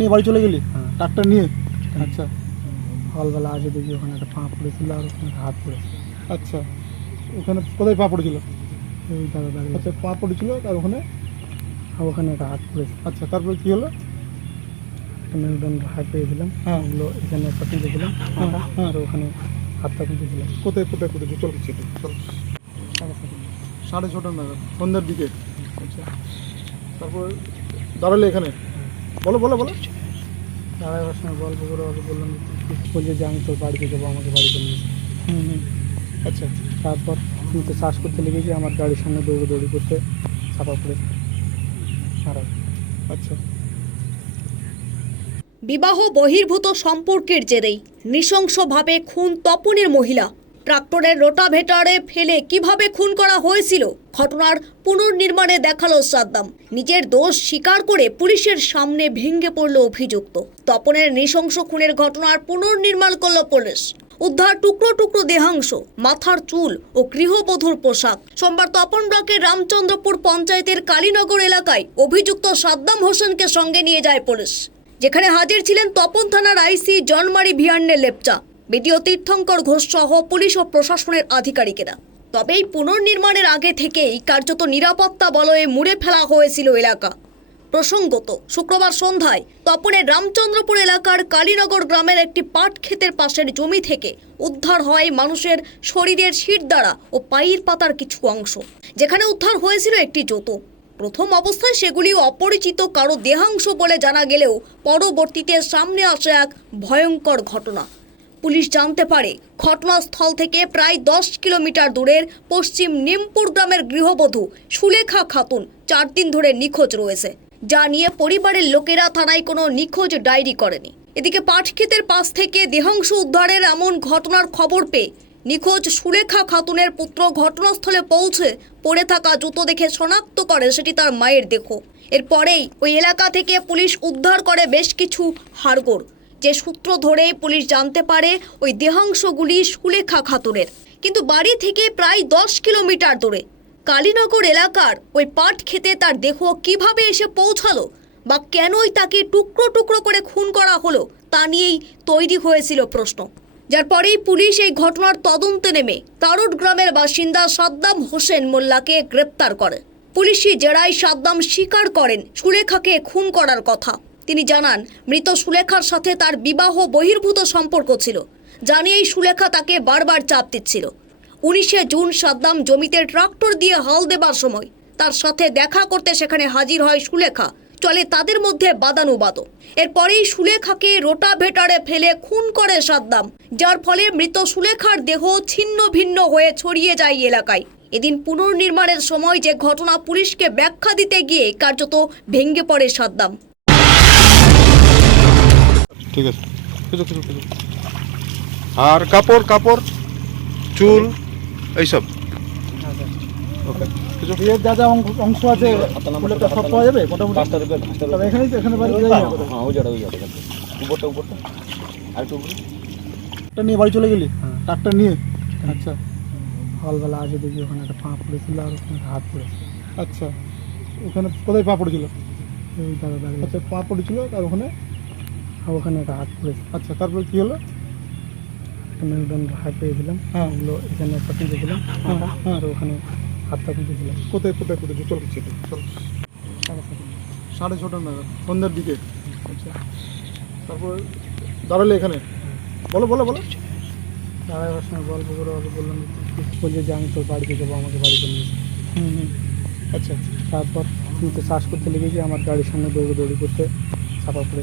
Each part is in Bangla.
নিয়ে বাড়ি চলে গেলি? হ্যাঁ। ট্রাক্টর নিয়ে? আচ্ছা। সকালবেলা আসে দেখি ওখানে একটা পা পড়েছিল আর ওখানে হাত পড়েছে। আচ্ছা। ওখানে কোথায় পা পড়েছিল? এই দাদা দাঁড়িয়ে আচ্ছা পা পড়েছিল আর ওখানে? আর ওখানে একটা হাত পড়েছে। আচ্ছা তারপরে কি হলো? একটা মেরুদণ্ড হাত পেয়েছিলাম। হ্যাঁ। ওগুলো এখানে একটা পুঁতেছিলাম মাথা হ্যাঁ। আর ওখানে হাতটা পুঁতেছিলাম কোথায় কোথায় পড়েছিল চল চল সাড়ে সাড়ে ছটা নাগাদ সন্ধ্যার দিকে। আচ্ছা। তারপর দাঁড়ালে এখানে? বলো বলো বলো। দাঁড়াবার সময় গল্প করে ওকে বললাম বলছে যে আমি তোর বাড়িতে যাব আমাকে বাড়িতে নিয়ে হুম হুম। আচ্ছা। তারপর আমি তো চাষ করতে লেগেছি আমার গাড়ির সামনে দৌড়ে দৌড়ি করতে চাপা পড়ে। মারা আচ্ছা। বিবাহ বহির্ভূত সম্পর্কের জেরেই নৃশংসভাবে খুন তপনের মহিলা। ট্রাক্টরের রোটাভেটারে ফেলে কীভাবে খুন করা হয়েছিল, ঘটনার পুনর্নির্মাণে দেখাল সাদ্দাম। নিজের দোষ স্বীকার করে পুলিশের সামনে ভেঙে পড়ল অভিযুক্ত। তপনের নৃশংস খুনের ঘটনার পুনর্নির্মাণ করল পুলিশ। উদ্ধার টুকরো টুকরো দেহাংশ, মাথার চুল ও গৃহবধূর পোশাক। সোমবার তপন ব্লকের রামচন্দ্রপুর পঞ্চায়েতের কালীনগর এলাকায় অভিযুক্ত সাদ্দাম হোসেনকে সঙ্গে নিয়ে যায় পুলিশ। যেখানে হাজির ছিলেন তপন থানার IC Jean Marie Vianney Lepcha. BDO Tirthankar Ghosh সহ পুলিশ ও প্রশাসনের আধিকারিকেরা। তবে এই পুনর্নির্মাণের আগে থেকেই কার্যত নিরাপত্তা বলয়ে মুড়ে ফেলা হয়েছিল এলাকা। প্রসঙ্গত, শুক্রবার সন্ধ্যায় তপনের রামচন্দ্রপুর এলাকার কালীনগর গ্রামের একটি পাট ক্ষেতের পাশের জমি থেকে উদ্ধার হয় মানুষের শরীরের শির দ্বারা ও পায়ের পাতার কিছু অংশ, যেখানে উদ্ধার হয়েছিল একটি জুতো প্রথম অবস্থায় সেগুলি অপরিচিত, কারও দেহাংশ বলে জানা গেলেও পরবর্তীতে সামনে আসে এক ভয়ঙ্কর ঘটনা। পুলিশ জানতে পারে। ঘটনাস্থল থেকে প্রায় দশ কিলোমিটার দূরের পশ্চিম নিমপুর গ্রামের গৃহবধূ সুলেখা খাতুন চার দিন ধরে নিখোঁজ রয়েছে। যা নিয়ে পরিবারের লোকেরা থানায় কোনো নিখোঁজ ডায়েরি করেনি। এদিকে পাটক্ষেতের পাশ থেকে দেহাংশ উদ্ধারের এমন ঘটনার খবর পেয়ে নিখোঁজ সুলেখা খাতুনের পুত্র ঘটনাস্থলে পৌঁছে পড়ে থাকা জুতো দেখে শনাক্ত করে সেটি তার মায়ের দেহ এরপরেই ওই এলাকা থেকে পুলিশ উদ্ধার করে বেশ কিছু হাড়গোড়। যে সূত্র ধরে পুলিশ জানতে পারে ওই দেহাংশগুলি সুলেখা খাতুনের। কিন্তু বাড়ি থেকে প্রায় দশ কিলোমিটার দূরে। কালীনগর এলাকার ওই পাট খেতে তার দেহ কীভাবে এসে পৌঁছালো বা কেনই তাকে টুকরো টুকরো করে খুন করা হলো, তা নিয়েই তৈরি হয়েছিল প্রশ্ন। যার পরেই পুলিশ এই ঘটনার তদন্তে নেমে তারুট গ্রামের বাসিন্দা সাদ্দাম হোসেন মোল্লাকে গ্রেপ্তার করে। পুলিশি জেরায় সাদ্দাম স্বীকার করেন সুলেখাকে খুন করার কথা। তিনি জানান, মৃত সুলেখার সাথে তার বিবাহ বহির্ভূত সম্পর্ক ছিল। জানিয়েই সুলেখা তাকে বারবার চাপ দিচ্ছিল। উনিশে জুন সাদ্দাম জমিতে ট্রাক্টর দিয়ে হাল দেবার সময় তার সাথে দেখা করতে সেখানে হাজির হয় সুলেখা। চলে তাদের মধ্যে বাদানুবাদ এরপরেই সুলেখাকে রোটাভেটারে ফেলে খুন করে সাদ্দাম, যার ফলে মৃত সুলেখার দেহ ছিন্ন ভিন্ন হয়ে ছড়িয়ে যায় এলাকায়। এদিন পুনর্নির্মাণের সময় যে ঘটনা পুলিশকে ব্যাখ্যা দিতে গিয়ে কার্যত ভেঙে পড়ে সাদ্দাম। ঠিক আছে। কিছু কিছু কিছু আর কাপড় কাপড় চুল এইসব। ওকে কিছু বিয়ের যা যা অংশ- অংশ আছে ফুলেরটা সব পাওয়া যাবে মোটামুটি? তবে এখানেই তো এখানে বাড়ি যাই না ট্রাক্টর নিয়ে বাড়ি চলে গেলি? হ্যাঁ। ট্রাক্টর নিয়ে? আচ্ছা। সকালবেলা আসে দেখি ওখানে একটা পা পড়েছিল আর ওখানে হাত পড়েছে। আচ্ছা। ওখানে কোথায় পা পড়েছিল? এই দাদা দাঁড়িয়ে আচ্ছা পা পড়েছিল আর ওখানে আর ওখানে একটা হাত পড়েছে। আচ্ছা তারপরে কি হলো? একটা মেরুদণ্ড হাত পেয়েছিলাম হ্যাঁ। ওগুলো এখানে একটা পুঁতেছিলাম মাথা হ্যাঁ। আর ওখানে হাতটা পুঁতেছিলাম কোথায় কোথায় কোথায়? চল কিছু চল সাড়ে ছটা নাগাদ সন্ধ্যার দিকে। আচ্ছা। তারপর দাঁড়ালে এখানে? বলো বলো বলো। দাঁড়াবার সময় গল্প করে ওকে বললাম বলছে যে আমি তোর বাড়িতে যাব আমাকে বাড়িতে নিয়ে। হুম হুম। আচ্ছা। তারপর আমি তো চাষ করতে লেগেছি আমার গাড়ির সামনে দৌড়ে দৌড়ি করতে চাপা পড়ে।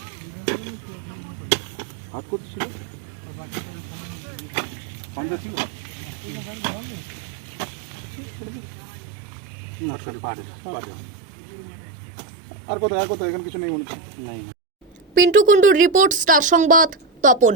হাত আর আর এখানে কিছু নেই মনে পিন্টু কুন্ডুর রিপোর্ট স্টার সংবাদ তপন।